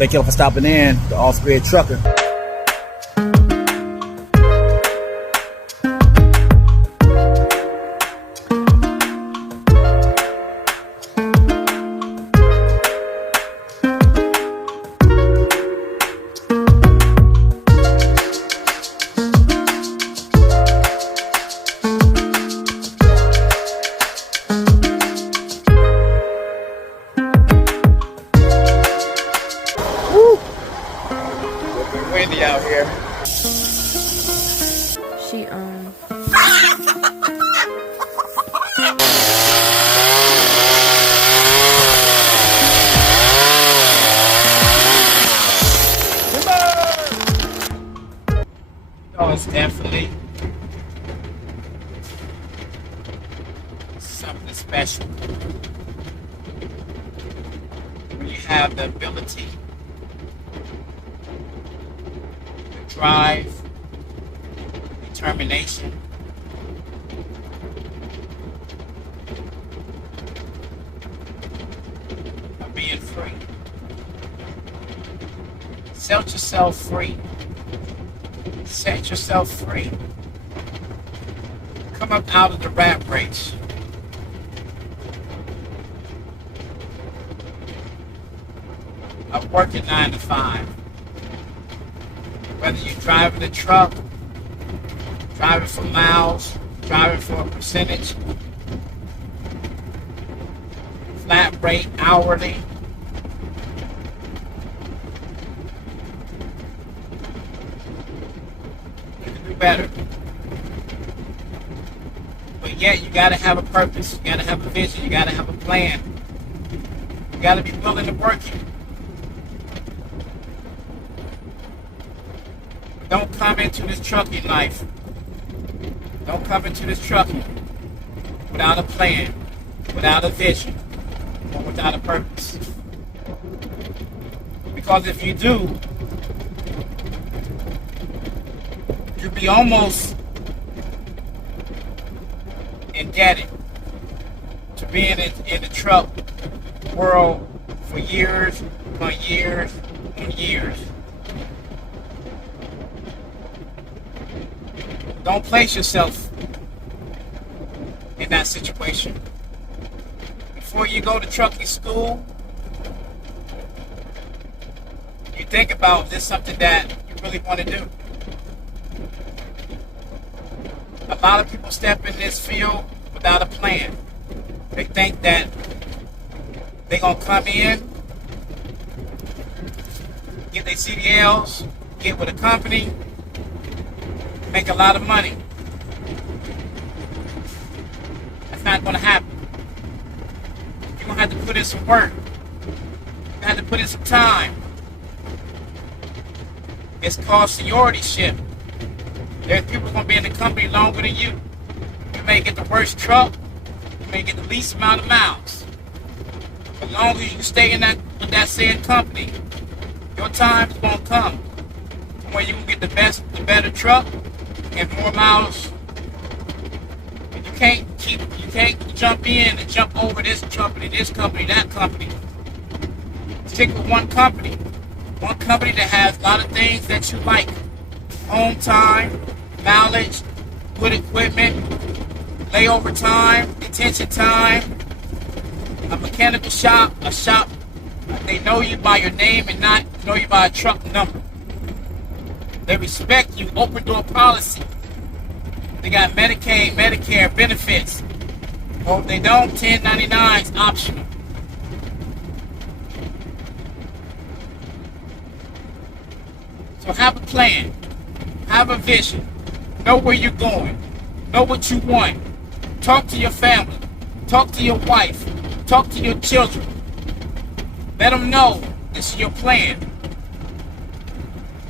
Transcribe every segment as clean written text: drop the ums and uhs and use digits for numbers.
Thank y'all for stopping in. The Off-Grid Trucker. Windy out here. She Oh, it's definitely something special when you have the ability, the drive, determination, of being free. Set yourself free. Set yourself free. Come up out of the rat race. Of working 9 to 5. Whether you're driving a truck, driving for miles, driving for a percentage, flat rate, hourly. You can do better. But yet you gotta have a purpose, you gotta have a vision, you gotta have a plan. You gotta be willing to work it. Don't come into this trucking life. Don't come into this trucking without a plan, without a vision, or without a purpose. Because if you do, you'll be almost indebted to being in the truck world for years on years on years. Don't place yourself in that situation. Before you go to trucking school, you think about this something that you really want to do. A lot of people step in this field without a plan. They think that they're going to come in, get their CDLs, get with a company, make a lot of money. That's not going to happen. You're going to have to put in some work. You have to put in some time. It's called seniority-ship. There's people going to be in the company longer than you. You may get the worst truck. You may get the least amount of miles. As long as you stay in that said company, your time is going to come where you can get the better truck and more miles. And you can't jump in and jump over this company, that company. Stick with one company that has a lot of things that you like. Home time, mileage, good equipment, layover time, detention time, a mechanical shop, a shop. They know you by your name and not know you by a truck number. They respect you, open door policy. They got Medicaid, Medicare benefits. Or if they don't, 1099 is optional. So have a plan, have a vision, know where you're going, know what you want. Talk to your family, talk to your wife, talk to your children. Let them know this is your plan.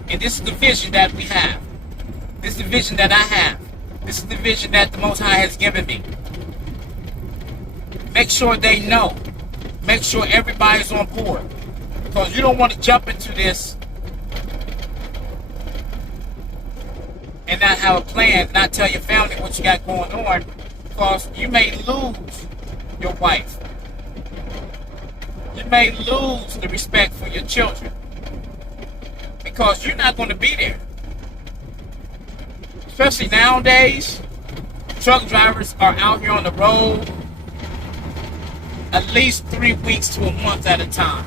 And this is the vision that we have. This is the vision that I have. This is the vision that the Most High has given me. Make sure they know. Make sure everybody's on board. Because you don't want to jump into this and not have a plan, not tell your family what you got going on, because you may lose your wife. You may lose the respect for your children. because you're not going to be there. Especially nowadays, truck drivers are out here on the road at least 3 weeks to a month at a time.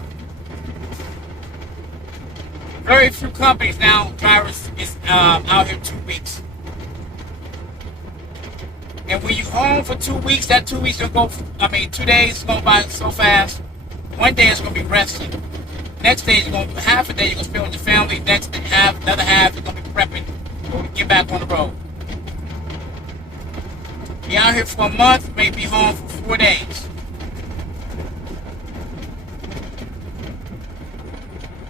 Very few companies now, drivers is out here 2 weeks. And when you home for 2 weeks, that 2 weeks gonna go, 2 days is gonna go by so fast. One day is gonna be resting. Next day is gonna be half a day you're gonna spend with your family. Next half, another half, you're gonna be prepping to get back on the road. Be out here for a month, maybe home for 4 days.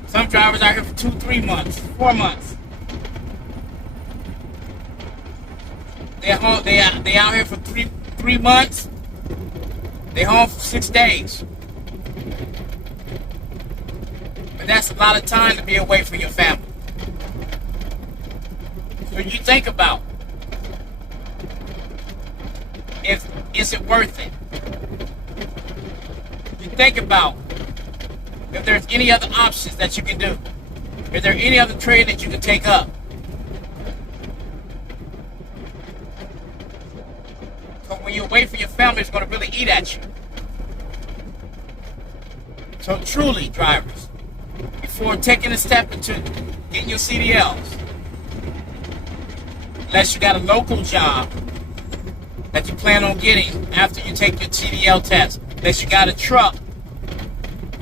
Some drivers out here for 2, 3 months, 4 months. They're home. They out here for three months. They home for 6 days. But that's a lot of time to be away from your family. So you think about, is it worth it? You think about if there's any other options that you can do. Is there any other trade that you can take up? Because when you're away from your family, it's going to really eat at you. So truly, drivers, before taking a step into getting your CDLs, unless you got a local job that you plan on getting after you take your CDL test, unless you got a truck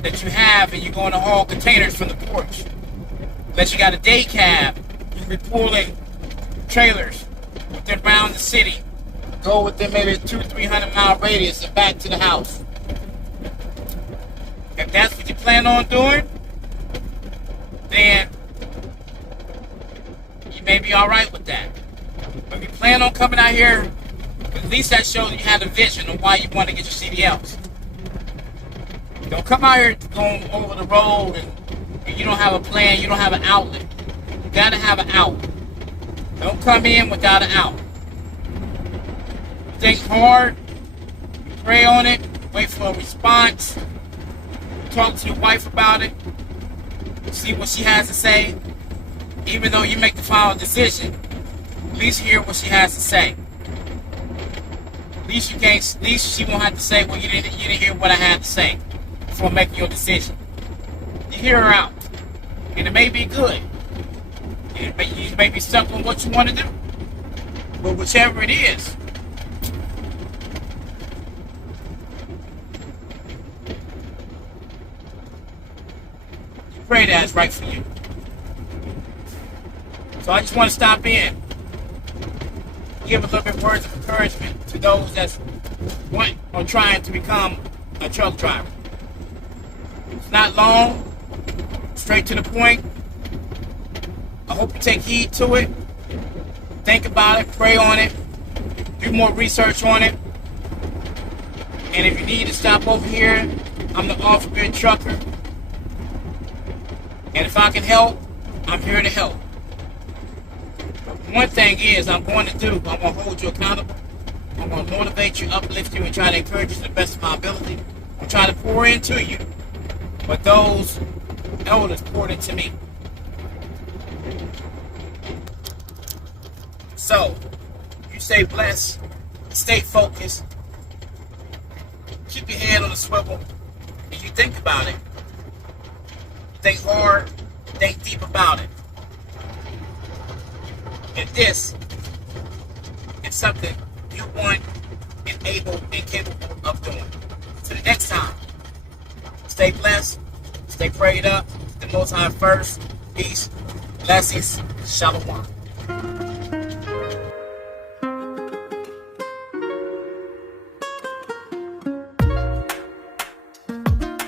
that you have and you're going to haul containers from the porch, unless you got a day cab, you can be pulling trailers within around the city, go within maybe a 200-300 mile radius and back to the house. If that's what you plan on doing, then you may be alright with that. But if you plan on coming out here, at least that shows you have a vision of why you want to get your CDLs. Don't come out here going over the road and you don't have a plan, you don't have an outlet. You gotta have an out. Don't come in without an out. Think hard, pray on it, wait for a response, talk to your wife about it, see what she has to say. Even though you make the final decision, at least hear what she has to say. At least she won't have to say, well, you didn't hear what I had to say before making your decision. You hear her out. And it may be good. You may be stuck on what you want to do. But whichever it is, you pray that's right for you. So I just want to stop in, give a little bit of words of encouragement to those that want or trying to become a truck driver. It's not long, straight to the point. I hope you take heed to it, think about it, pray on it, do more research on it. And if you need to stop over here, I'm the off-grid trucker. And if I can help, I'm here to help. One thing is I'm going to do, I'm going to hold you accountable. I'm going to motivate you, uplift you, and try to encourage you to the best of my ability. I'm trying to pour into you what those elders poured into me. So, you stay blessed, stay focused, keep your head on the swivel, and you think about it. Think hard, think deep about it. And this is something you want and able and capable of doing. Till the next time, stay blessed, stay prayed up, the Most High first, peace, blessings, shalom.